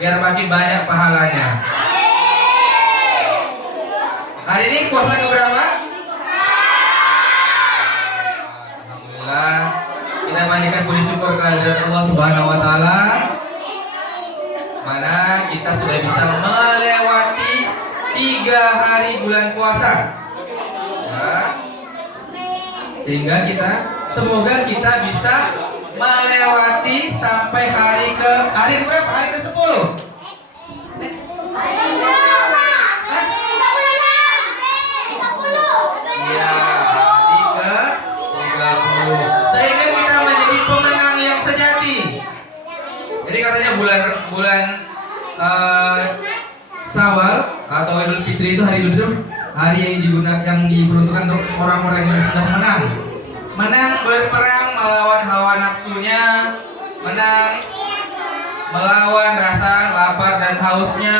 biar makin banyak pahalanya. Hari ini puasa keberapa? Alhamdulillah, kita panjatkan puji syukur kehadirat Allah Subhanahu wa taala, mana kita sudah bisa melewati 3 hari bulan puasa. Ya. Sehingga semoga kita bisa melewati sampai hari berapa? Hari ke-10. Iya, hari ke-30. Sehingga kita menjadi pemenang yang sejati. Jadi katanya bulan Syawal atau Idul Fitri itu hari yang diperuntukkan untuk orang-orang yang sudah menang berperang melawan hawa nafsunya, menang melawan rasa lapar dan hausnya,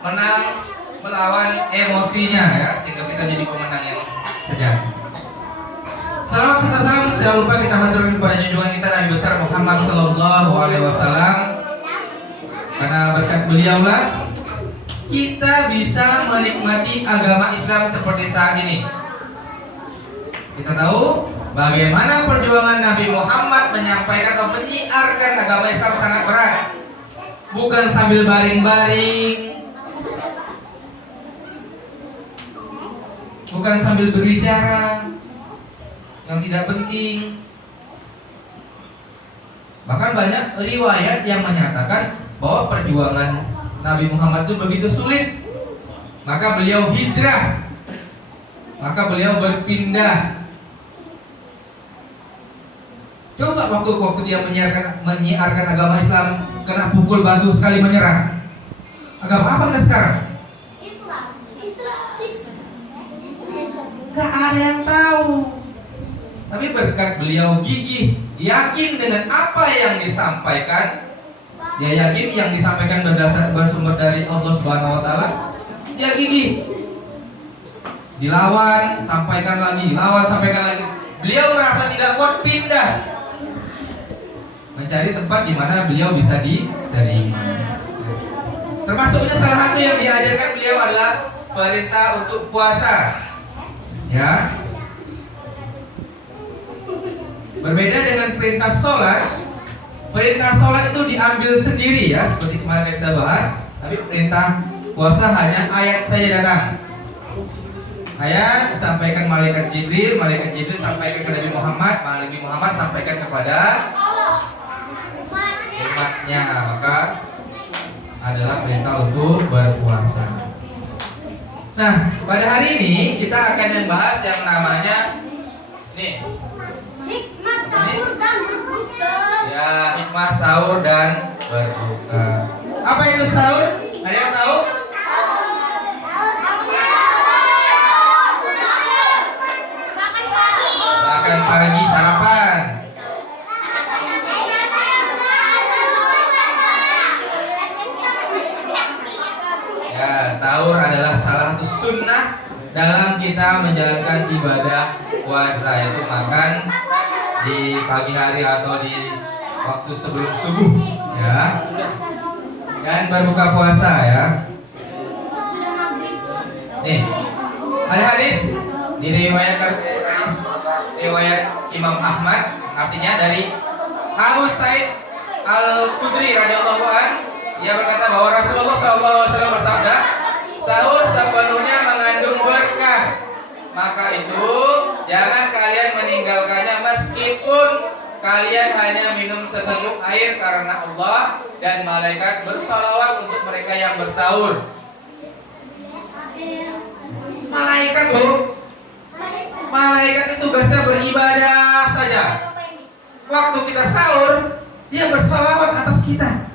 menang melawan emosinya, ya, sehingga kita jadi pemenang yang sejati. Salawat serta salam tidak lupa kita haturkan kepada junjungan kita Nabi besar Muhammad Sallallahu Alaihi Wasallam, karena berkat beliaulah kita bisa menikmati agama Islam seperti saat ini. Kita tahu bagaimana perjuangan Nabi Muhammad menyampaikan atau menyiarkan agama Islam sangat berat. Bukan sambil baring-baring, bukan sambil berbicara yang tidak penting. Bahkan banyak riwayat yang menyatakan bahwa perjuangan Nabi Muhammad itu begitu sulit, maka beliau hijrah, maka beliau berpindah. Coba waktu dia menyiarkan agama Islam, kena pukul batu sekali menyerah. Agama apa kita sekarang? Gak ada yang tahu. Tapi berkat beliau gigih, yakin dengan apa yang disampaikan. Dia yakin yang disampaikan bersumber dari Allah Subhanahu wa taala. Dia gigih. Dilawan, sampaikan lagi, dilawan, sampaikan lagi. Beliau merasa tidak kuat, pindah. Mencari tempat di mana beliau bisa diterima. Termasuknya salah satu yang diajarkan beliau adalah perintah untuk puasa. Ya. Berbeda dengan perintah sholat. Perintah sholat itu diambil sendiri, ya, seperti kemarin kita bahas. Tapi perintah puasa hanya ayat saja datang. Ayat disampaikan malaikat Jibril sampaikan ke Nabi Muhammad sampaikan kepada umatnya, maka adalah perintah untuk berpuasa. Nah, pada hari ini kita akan membahas yang namanya hikmah sahur dan berbuka. Apa itu sahur? Ada yang tahu? Makan pagi, sarapan. Ya, sahur adalah salah satu sunnah dalam kita menjalankan ibadah puasa, yaitu makan di pagi hari atau di waktu sebelum subuh, ya, dan berbuka puasa, ya. Nih, ada hadis diriwayatkan riwayat Imam Ahmad, artinya dari Abu Sa'id Al-Khudri radhiyallahu anhu, ia berkata bahwa Rasulullah SAW bersabda, sahur sepenuhnya mengandung berkah, maka itu jangan kalian meninggalkannya meskipun kalian hanya minum seteguk air, karena Allah dan malaikat bersalawat untuk mereka yang bersahur. Malaikat loh, malaikat itu biasa beribadah saja. Waktu kita sahur, dia bersalawat atas kita.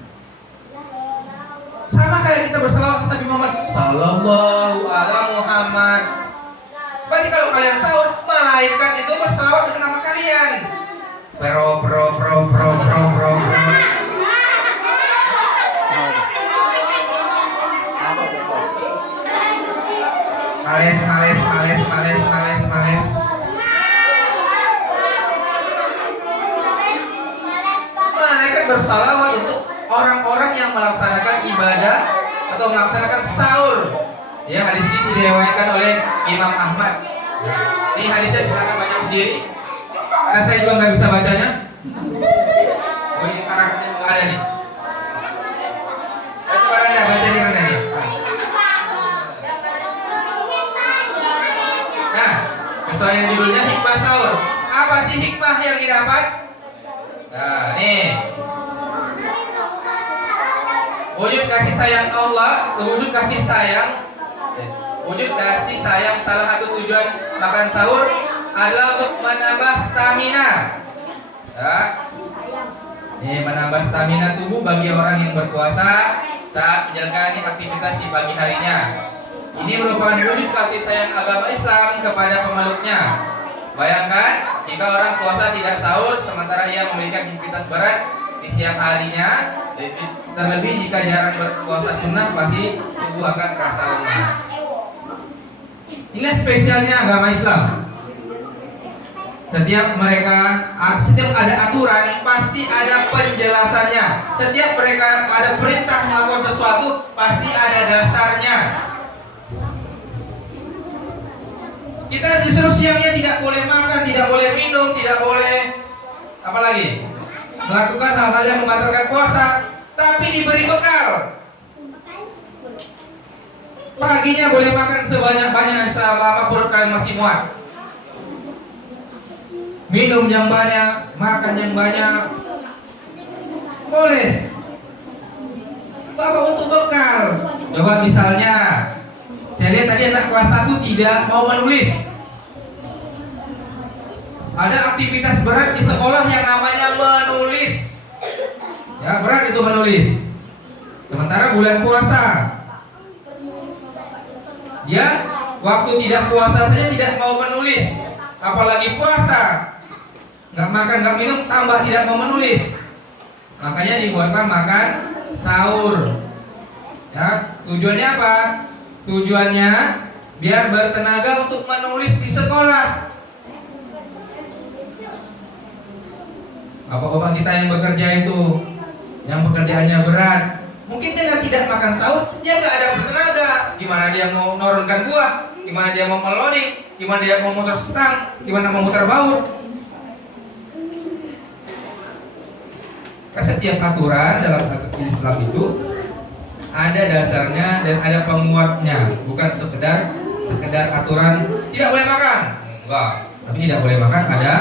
Sama kayak kita bersalawat atas Nabi Muhammad Sallallahu Alaihi Muhammad. Berarti kalau kalian sahur, malaikat itu bersalawat dengan nama kalian. Pro. Males. Malaikat bersalawat untuk orang-orang yang melaksanakan ibadah atau melaksanakan sahur. Ya, hadis ini diriwayatkan oleh Imam Ahmad. Ini hadisnya silakan baca sendiri. Karena saya juga nggak bisa bacanya. Oh, ini paragrafnya nggak ada nih. Coba Anda baca di mana nih? Nah, sesuai yang judulnya hikmah sahur. Apa sih hikmah yang didapat? Nah, nih. Wujud kasih sayang Allah, wujud kasih sayang salah satu tujuan makan sahur adalah untuk menambah stamina. Ya. Ini menambah stamina tubuh bagi orang yang berpuasa saat menjalani aktivitas di pagi harinya. Ini merupakan wujud kasih sayang agama Islam kepada pemeluknya. Bayangkan jika orang puasa tidak sahur sementara ia memiliki aktivitas berat di siang harinya. Terlebih jika jarang berpuasa sunnah, pasti tubuh akan terasa lemas. Inilah spesialnya agama Islam. Setiap ada aturan, pasti ada penjelasannya. Setiap mereka ada perintah melakukan sesuatu, pasti ada dasarnya. Kita disuruh siangnya tidak boleh makan, tidak boleh minum, tidak boleh apalagi melakukan hal-hal yang membatalkan puasa, tapi diberi bekal. Paginya boleh makan sebanyak-banyak selama perut kalian masih muat. Minum yang banyak, makan yang banyak, boleh. Bapak untuk bekal. Coba misalnya, saya lihat tadi anak kelas 1 tidak mau menulis. Ada aktivitas berat di sekolah yang namanya menulis. Ya, berat itu menulis. Sementara bulan puasa, dia waktu tidak puasa saja tidak mau menulis, apalagi puasa. Nggak makan, nggak minum, tambah tidak mau menulis. Makanya dibuatlah makan sahur. Ya, tujuannya apa? Tujuannya biar bertenaga untuk menulis di sekolah. Bapak-bapak kita yang bekerja itu, yang pekerjaannya berat, mungkin dengan tidak makan sahur, dia nggak ada tenaga. Gimana dia mau menurunkan buah? Gimana dia mau meloading? Gimana dia mau muter stang? Gimana mau muter baut? Setiap aturan dalam Islam itu ada dasarnya dan ada penguatnya, bukan sekedar aturan tidak boleh makan. Enggak, tapi tidak boleh makan ada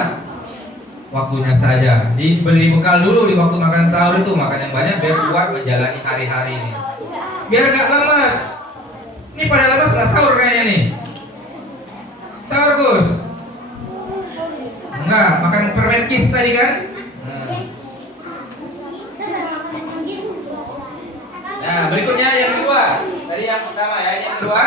waktunya saja. Diberi bekal dulu di waktu makan sahur itu, makan yang banyak biar kuat menjalani hari-hari ini. Biar gak lemas. Ini pada lemas gak sahur kayaknya nih. Sahur Gus? Enggak, makan permen kis tadi kan? Nah, berikutnya yang kedua. Tadi yang pertama ya, yang kedua.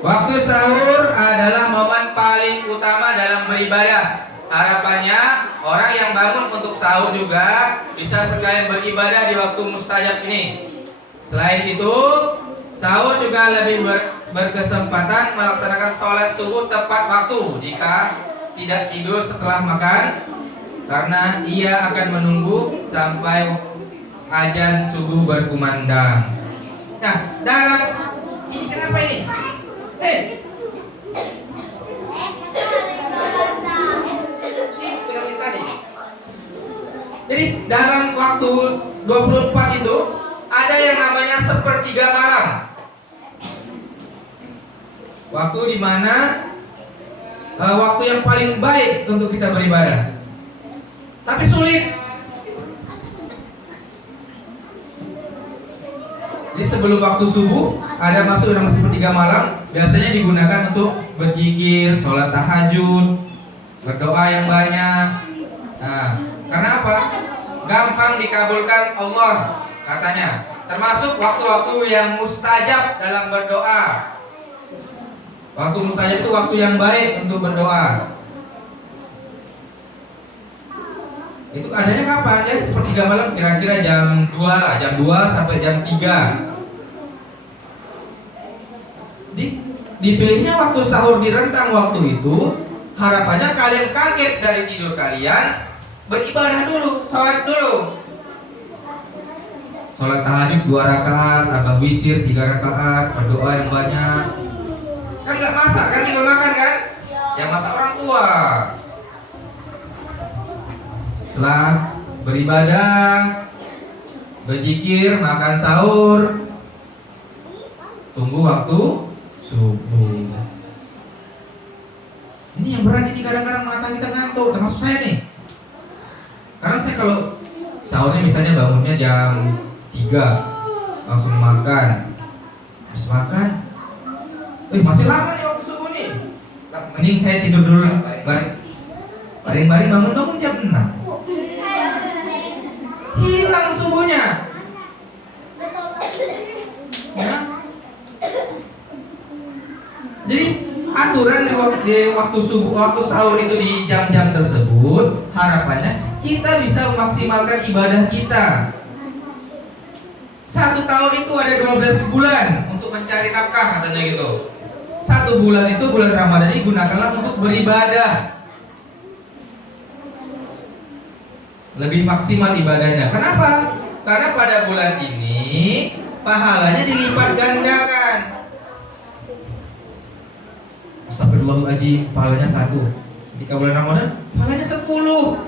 Waktu sahur adalah momen paling utama dalam beribadah. Harapannya orang yang bangun untuk sahur juga bisa sekalian beribadah di waktu mustajab ini. Selain itu, sahur juga lebih berkesempatan melaksanakan sholat subuh tepat waktu jika tidak tidur setelah makan, karena ia akan menunggu sampai azan subuh berkumandang. Nah, dalam ini kenapa ini? Jadi dalam waktu 24 itu ada yang namanya sepertiga malam. Waktu dimana waktu yang paling baik untuk kita beribadah. Tapi sulit. Jadi sebelum waktu subuh ada masuk dalam sepertiga malam, biasanya digunakan untuk berzikir, sholat tahajud, berdoa yang banyak. Nah, karena apa? Gampang dikabulkan Allah katanya. Termasuk waktu-waktu yang mustajab dalam berdoa. Waktu mustajab itu waktu yang baik untuk berdoa. Itu adanya kapan? Ya sepertiga malam, kira-kira jam 2 lah, jam 2 sampai jam 3. Dipilihnya waktu sahur di rentang waktu itu, harapannya kalian kaget dari tidur kalian, beribadah dulu, sholat dulu. Sholat tahajud 2 rakaat, abah witir 3 rakaat, berdoa yang banyak. Kan nggak masak kan, tinggal makan kan? Yang masak orang tua. Setelah beribadah, berzikir, makan sahur, tunggu waktu subuh. Ini yang berat ini, kadang-kadang mata kita ngantuk, termasuk saya nih. Karena saya kalau sahurnya misalnya bangunnya jam 3, langsung makan. Habis makan, masih lama nih waktu subuh nih. Mending saya tidur dulu lah, baring-baring bangun jam 6. Hilang subuhnya. Ya. Jadi aturan di waktu subuh, waktu sahur itu di jam-jam tersebut, harapannya kita bisa memaksimalkan ibadah kita. 1 tahun itu ada 12 bulan untuk mencari nafkah katanya gitu. 1 bulan itu, bulan Ramadan ini, gunakanlah untuk beribadah. Lebih maksimal ibadahnya. Kenapa? Karena pada bulan ini pahalanya dilipat gandakan. Astagfirullahaladzim, pahalanya 1. Ketika bulan Ramadan, pahalanya 10.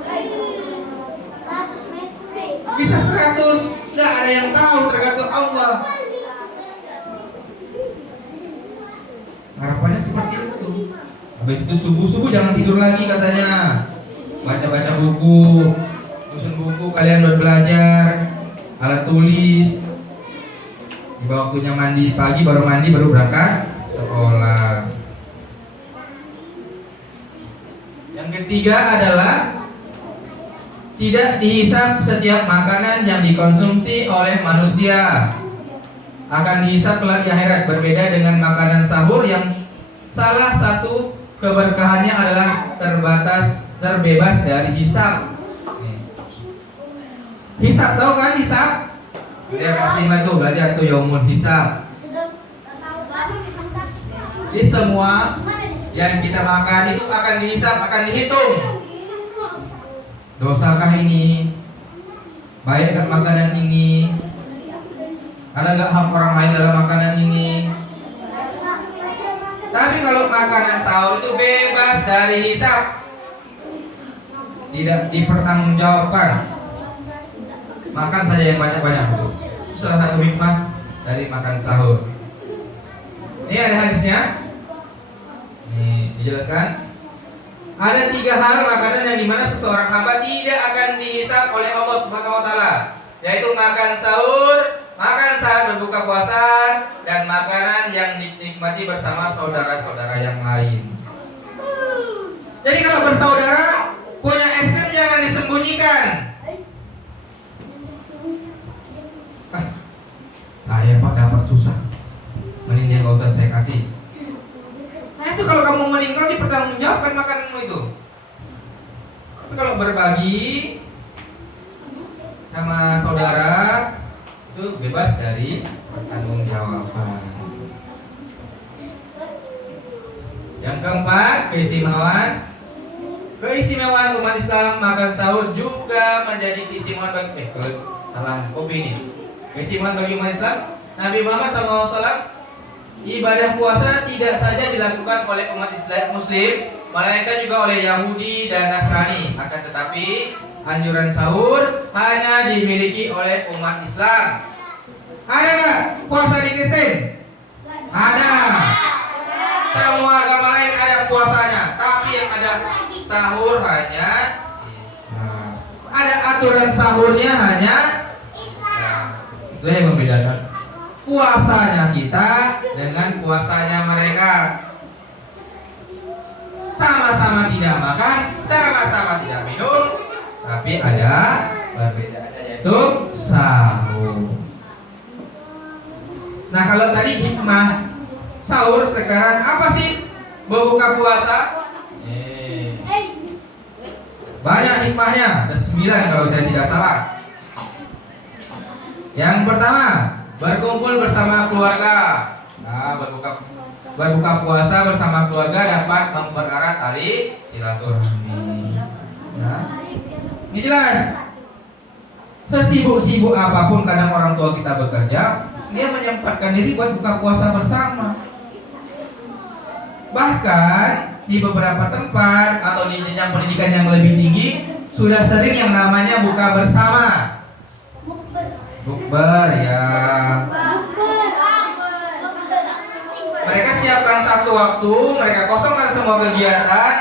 Bisa 100. Nggak ada yang tahu, tergantung Allah. Harapannya seperti itu. Habis itu subuh-subuh jangan tidur lagi katanya. Baca-baca buku, susun buku, kalian udah belajar, alat tulis. Tiba waktunya mandi pagi, baru mandi, baru berangkat sekolah. Yang ketiga adalah tidak dihisap setiap makanan yang dikonsumsi oleh manusia. Akan dihisap kelak di akhirat. Berbeda dengan makanan sahur yang salah satu keberkahannya adalah terbebas dari hisap. Hisap, tahu kan hisap? Dia pasti itu belajar tuh yaumul hisap. Jadi semua yang kita makan itu akan dihisap, akan dihitung. Dosakah ini? Baikkah makanan ini? Ada nggak hak orang lain dalam makanan ini? Tapi kalau makanan sahur itu bebas dari hisap, tidak dipertanggungjawabkan. Makan saja yang banyak-banyak. Itu salah satu hikmah dari makan sahur. Ini ada hadisnya. Nih dijelaskan. Ada 3 hal makanan yang dimana seseorang hamba tidak akan dihisap oleh Allah Subhanahu Wa Taala, yaitu makan sahur, makan saat berbuka puasa, dan makanan yang dinikmati bersama saudara-saudara yang lain. Jadi kalau bersaudara punya es krim jangan disembunyikan. Saya pak dapat susah, mending nggak usah saya kasih. Nah itu kalau kamu meninggal dipertanggungjawabkan makananmu itu. Tapi kalau berbagi sama saudara itu bebas dari pertanggungjawaban. Yang keempat, keistimewaan umat Islam makan sahur juga menjadi keistimewaan bagi keistimewaan bagi umat Islam. Nabi Muhammad SAW, ibadah puasa tidak saja dilakukan oleh umat Islam Muslim, melainkan juga oleh Yahudi dan Nasrani. Akan tetapi anjuran sahur hanya dimiliki oleh umat Islam. Ada nggak puasa di Kristen? Ada. Semua agama lain ada puasanya, tapi yang ada sahur hanya Islam. Ada aturan sahurnya hanya Islam. Itu yang membedakan puasanya kita dengan puasanya mereka. Sama-sama tidak makan, sama-sama tidak minum, tapi ada perbedaannya, yaitu sahur. Nah kalau tadi hikmah sahur, sekarang apa sih berbuka puasa? Banyak hikmahnya, ada 9 kalau saya tidak salah. Yang pertama, berkumpul bersama keluarga. Nah, berbuka puasa bersama keluarga dapat mempererat tali silaturahmi. Nah, Ini jelas. Sesibuk-sibuk apapun kadang orang tua kita bekerja, dia menyempatkan diri buat buka puasa bersama. Bahkan di beberapa tempat atau di jenjang pendidikan yang lebih tinggi sudah sering yang namanya buka bersama. Bukber ya. Mereka siapkan satu waktu, mereka kosongkan semua kegiatan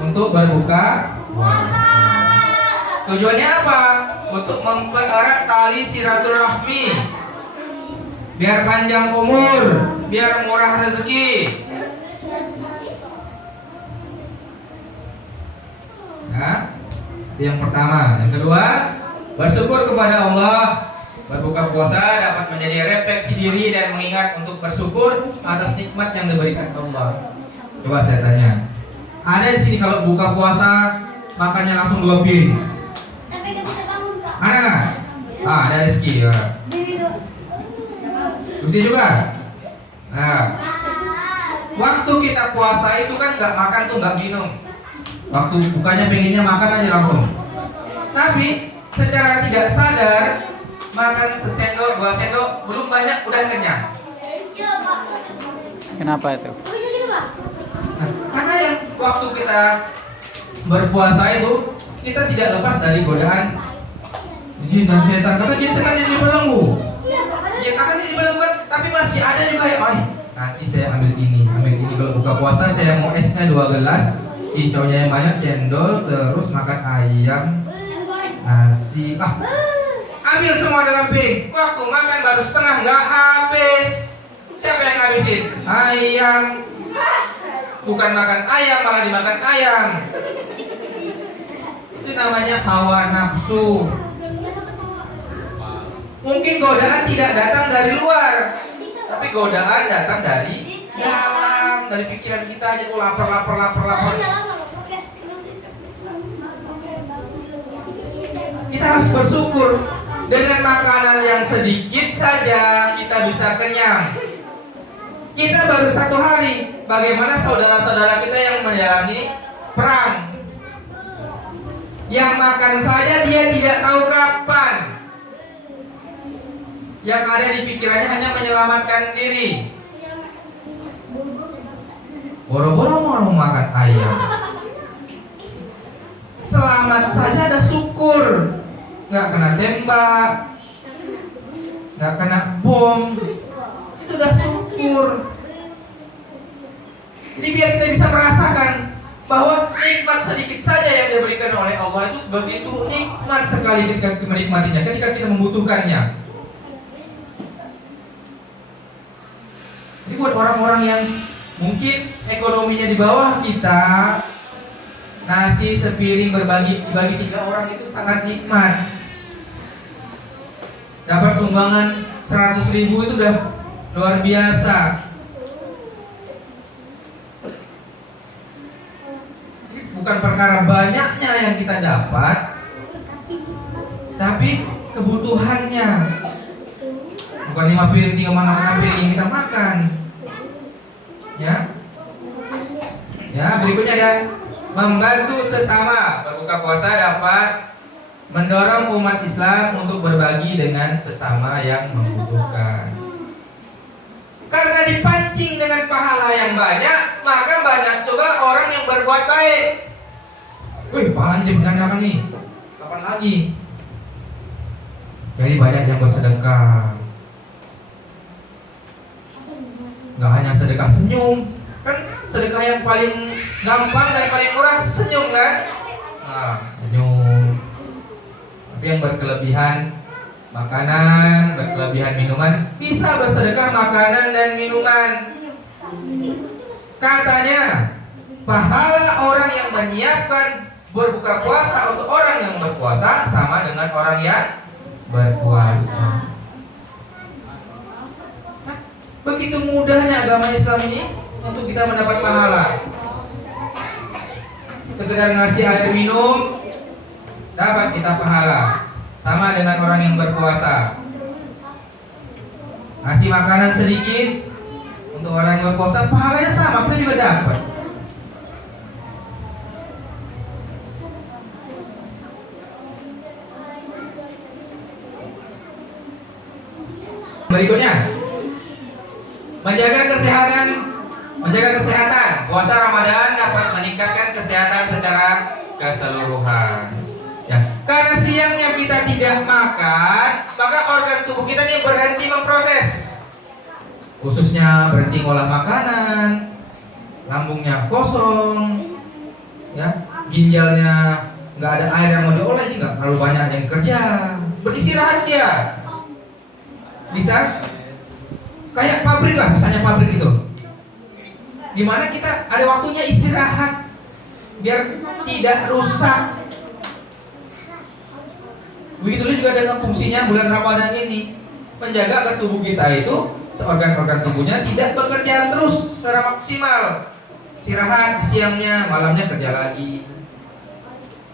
untuk berbuka puasa. Tujuannya apa? Untuk mempererat tali silaturahmi, biar panjang umur, biar murah rezeki. Nah, itu yang pertama. Yang kedua, bersyukur kepada Allah. Berbuka puasa dapat menjadi refleksi diri dan mengingat untuk bersyukur atas nikmat yang diberikan Allah. Coba saya tanya, ada di sini kalau buka puasa makannya langsung 2 piring? Ada nggak? Ada rezeki ya. Gusti juga. Nah, waktu kita puasa itu kan nggak makan tuh, nggak minum. Waktu bukanya pengennya makan aja langsung. Tapi secara tidak sadar makan sesendok, 2 sendok belum banyak udah kenyang. Kenapa itu? Nah, karena yang waktu kita berpuasa itu kita tidak lepas dari godaan jin dan setan. Kata jin setan yang dibelenggu. Ya kata ini dibelenggu kan, tapi masih ada juga ya. Nanti saya ambil ini kalau buka puasa saya mau esnya 2 gelas, cincaunya yang banyak, cendol, terus makan ayam, nasi. Ambil semua dalam piring. Waktu makan baru setengah nggak habis. Siapa yang ngabisin? Ayam. Bukan makan ayam, malah dimakan ayam. Itu namanya hawa nafsu. Mungkin godaan tidak datang dari luar, tapi godaan datang dari dalam, dari pikiran kita aja. Tuh lapar. Kita harus bersyukur. Dengan makanan yang sedikit saja kita bisa kenyang. Kita baru 1 hari. Bagaimana saudara-saudara kita yang menjalani perang? Yang makan saja dia tidak tahu kapan. Yang ada di pikirannya hanya menyelamatkan diri. Boro-boro mau makan ayam. Selamat saja ada syukur. Nggak kena tembak, nggak kena bom, itu udah syukur. Jadi biar kita bisa merasakan bahwa nikmat sedikit saja yang diberikan oleh Allah itu begitu nikmat sekali ketika kita menikmatinya, ketika kita membutuhkannya. Jadi buat orang-orang yang mungkin ekonominya di bawah kita, nasi sepiring dibagi 3 orang itu sangat nikmat. Dapat sumbangan 100.000 itu udah luar biasa. Jadi bukan perkara banyaknya yang kita dapat, tapi kebutuhannya. Bukan 5 piring, 3 piring yang kita makan. Ya, berikutnya ada membantu sesama. Berbuka puasa dapat mendorong umat Islam untuk berbagi dengan sesama yang membutuhkan. Karena dipancing dengan pahala yang banyak, maka banyak juga orang yang berbuat baik. Wih, pahalanya digandakan nih. Kapan lagi? Jadi banyak yang bersedekah. Gak hanya sedekah senyum. Kan sedekah yang paling gampang dan paling murah senyum kan? Nah, senyum. Tapi yang berkelebihan makanan, berkelebihan minuman, bisa bersedekah makanan dan minuman. Katanya pahala orang yang menyiapkan berbuka puasa untuk orang yang berpuasa sama dengan orang yang berpuasa. Begitu mudahnya agama Islam ini untuk kita mendapat pahala. Sekedar ngasih air minum dapat kita pahala, sama dengan orang yang berpuasa. Ngasih makanan sedikit untuk orang yang berpuasa, pahalanya sama, kita juga dapat. berikutnya, menjaga kesehatan. Puasa Ramadan dapat meningkatkan kesehatan secara keseluruhan. Ya, karena siangnya kita tidak makan, maka organ tubuh kita ini berhenti memproses. Khususnya berhenti ngolah makanan, lambungnya kosong, ya, ginjalnya nggak ada air yang mau diolah, nggak terlalu banyak yang kerja, beristirahat dia. Bisa kayak pabrik lah, misalnya pabrik itu, dimana kita ada waktunya istirahat biar tidak rusak. Begitu juga dengan fungsinya bulan Ramadan ini, menjaga agar tubuh kita itu, organ-organ tubuhnya tidak bekerja terus secara maksimal. Istirahat siangnya, malamnya kerja lagi.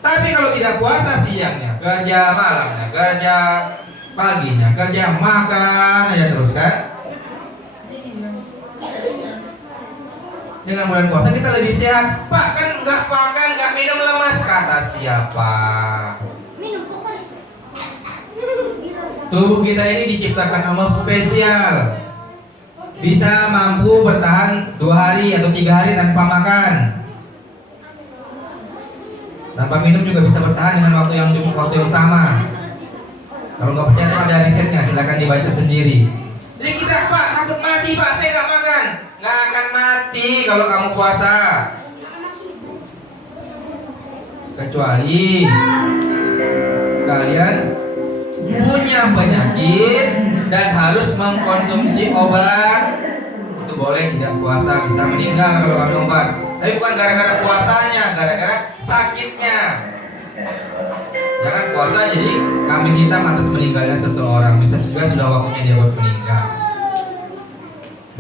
Tapi kalau tidak puasa, siangnya kerja, malamnya kerja, paginya kerja, makan aja terus kan. Dengan bulan puasa kita lebih sehat. Pak, kan nggak makan, nggak minum, lemas. Kata siapa? Tubuh kita ini diciptakan Allah spesial, bisa mampu bertahan 2 hari atau 3 hari tanpa makan, tanpa minum juga bisa bertahan dengan waktu yang sama. Kalau nggak percaya ada risetnya, silakan dibaca sendiri. Jadi kita, Pak, takut mati Pak, saya nggak makan. Nggak akan mati kalau kamu puasa, kecuali kalian punya penyakit dan harus mengkonsumsi obat. Itu boleh tidak puasa, bisa meninggal kalau ambil obat. Tapi bukan gara-gara puasanya, gara-gara sakitnya. Jangan puasa jadi kambing hitam atas meninggalnya seseorang. Bisa juga sudah waktunya dia buat meninggal.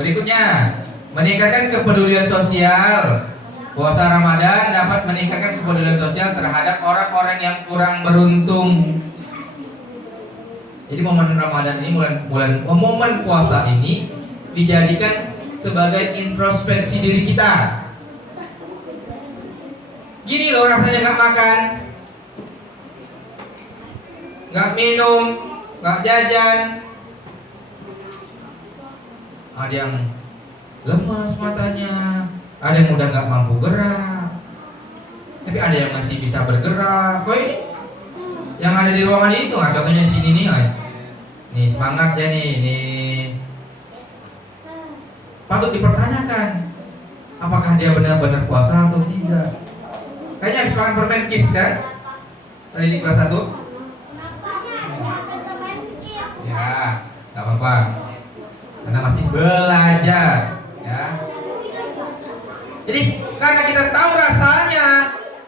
Berikutnya, meningkatkan kepedulian sosial. Puasa Ramadan dapat meningkatkan kepedulian sosial terhadap orang-orang yang kurang beruntung. Jadi momen Ramadan ini, momen puasa ini dijadikan sebagai introspeksi diri kita. Gini loh rasanya nggak makan, nggak minum, nggak jajan. Ada yang lemas matanya, ada yang udah nggak mampu gerak, tapi ada yang masih bisa bergerak. Kok ini yang ada di ruangan ini tuh, contohnya di sini nih, nih semangat ya nih, patut dipertanyakan apakah dia benar-benar puasa atau tidak. Kayaknya habis makan permen Kiss kan tadi di kelas 1. Ya, nggak apa-apa, karena masih belajar ya. Jadi karena kita tahu rasanya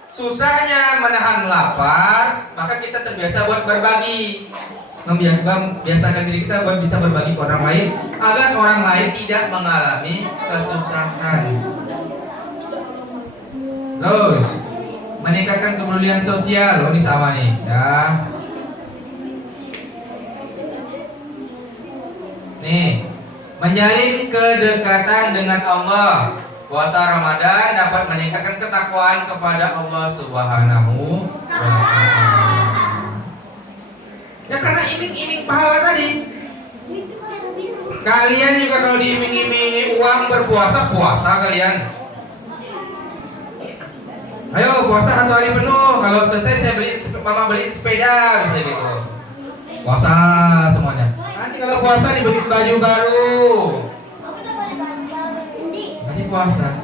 susahnya menahan lapar, maka kita terbiasa buat berbagi, membiasakan diri kita buat bisa berbagi ke orang lain agar orang lain tidak mengalami kesusahan. Terus meningkatkan kepedulian sosial. Ini sama nih ya. Nih, menjalin kedekatan dengan Allah. Puasa Ramadan dapat meningkatkan ketakwaan kepada Allah Subhanahu wa Ta'ala. Ya karena iming-iming pahala tadi. Kalian juga kalau diiming-imingi uang berpuasa, puasa kalian. Ayo puasa 1 hari penuh. Kalau selesai mama beliin sepeda bisa gitu. Puasa semuanya. Nanti kalau puasa dibeli baju baru. Puasa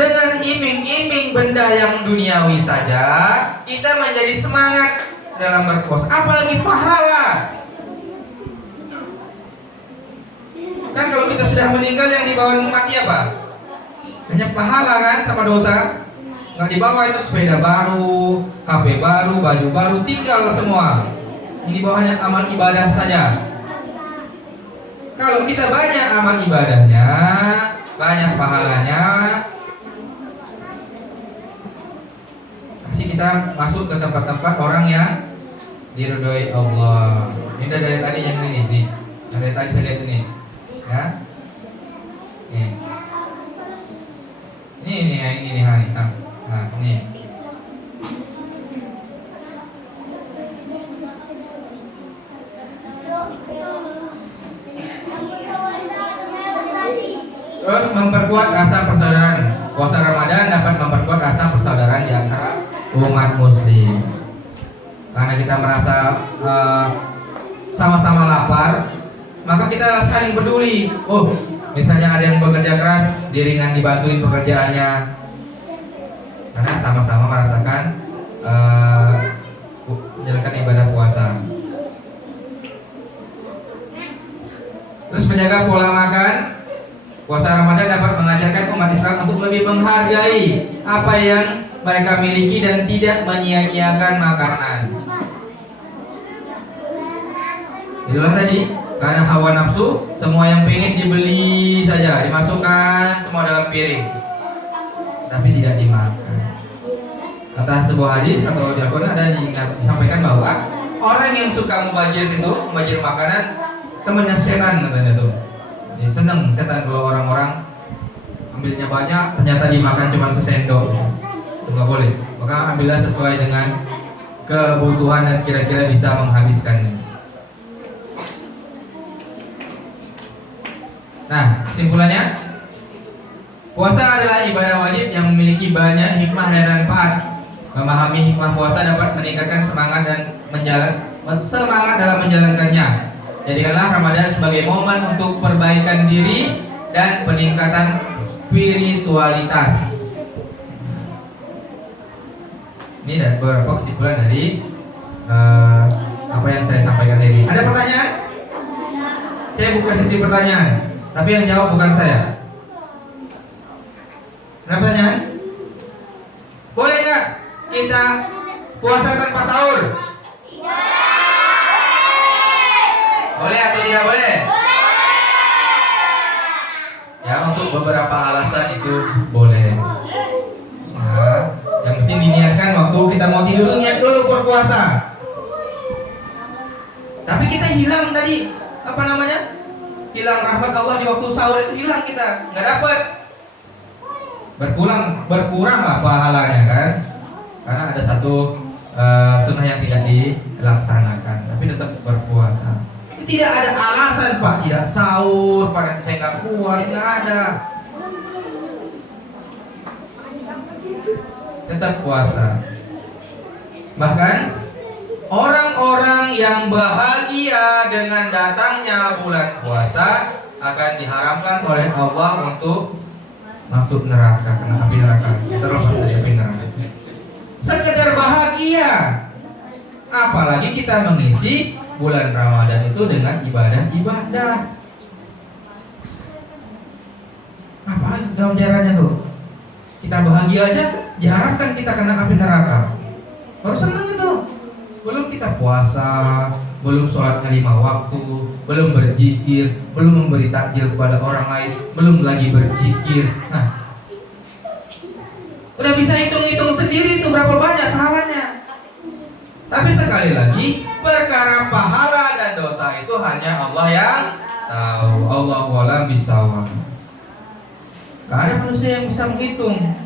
dengan iming-iming benda yang duniawi saja kita menjadi semangat dalam berpuasa, apalagi pahala. Kan kalau kita sudah meninggal yang dibawa mati apa? Hanya pahala kan sama dosa. Nggak dibawa itu sepeda baru, HP baru, baju baru, tinggal semua. Ini dibawa hanya amal ibadah saja. Kalau kita banyak amal ibadahnya, banyak pahalanya, kasih kita masuk ke tempat-tempat orang yang diridhoi Allah. Ini dari tadi yang ini nih, dari tadi saya lihat ini, ya. Ini hari, nah ini. memperkuat rasa persaudaraan. Puasa Ramadan dapat memperkuat rasa persaudaraan di antara umat muslim. Karena kita merasa sama-sama lapar, maka kita saling peduli. Oh, misalnya ada yang bekerja keras, diringan dibantuin pekerjaannya. Karena sama-sama merasakan menjalankan ibadah puasa. Terus menjaga pola makan. Puasa Ramadan dapat mengajarkan umat Islam untuk lebih menghargai apa yang mereka miliki dan tidak menyia-nyiakan makanan. Itulah tadi, karena hawa nafsu, semua yang pengen dibeli saja, dimasukkan semua dalam piring, tapi tidak dimakan. Kata sebuah hadis atau di Al-Quran ada disampaikan bahwa orang yang suka mubazir makanan, temannya setan katanya tuh. Jadi seneng setan kalau orang-orang ambilnya banyak, ternyata dimakan cuma sesendok. Itu nggak boleh. Maka ambillah sesuai dengan kebutuhan dan kira-kira bisa menghabiskannya. Nah, kesimpulannya, puasa adalah ibadah wajib yang memiliki banyak hikmah dan manfaat. Memahami hikmah puasa dapat meningkatkan semangat dalam menjalankannya. Jadikanlah Ramadan sebagai momen untuk perbaikan diri dan peningkatan spiritualitas. Ini ada beberapa kesimpulan dari apa yang saya sampaikan tadi. Ada pertanyaan? Saya buka sesi pertanyaan, tapi yang jawab bukan saya. Ada pertanyaan? Boleh nggak kita puasa tanpa sahur? Boleh atau tidak boleh? Ya, untuk beberapa alasan itu boleh. Nah, yang penting diniatkan waktu kita mau tidur, niat dulu berpuasa. Tapi kita hilang tadi, hilang rahmat Allah di waktu sahur itu, hilang kita, nggak dapat. Berkuranglah pahalanya kan? Karena ada satu sunnah yang tidak dilaksanakan, tapi tetap berpuasa. Tidak ada alasan Pak, tidak sahur, pada saya nggak kuat, nggak ada. Tetap puasa. Bahkan orang-orang yang bahagia dengan datangnya bulan puasa akan diharamkan oleh Allah untuk masuk neraka, kena api neraka, terlepas dari api neraka. Sekedar bahagia, apalagi kita mengisi bulan Ramadan itu dengan ibadah-ibadah. Apalagi dalam caranya tuh, kita bahagia aja diharapkan kita kena api neraka. Baru seneng itu. Belum kita puasa, belum sholatnya 5 waktu, belum berzikir, belum memberi takjil kepada orang lain, belum lagi berzikir. Nah, udah bisa hitung-hitung sendiri itu berapa banyak pahalanya. Tapi sekali lagi, perkara pahala dan dosa itu hanya Allah yang tahu. Allahu a'lam bishawab. Gak ada manusia yang bisa menghitung.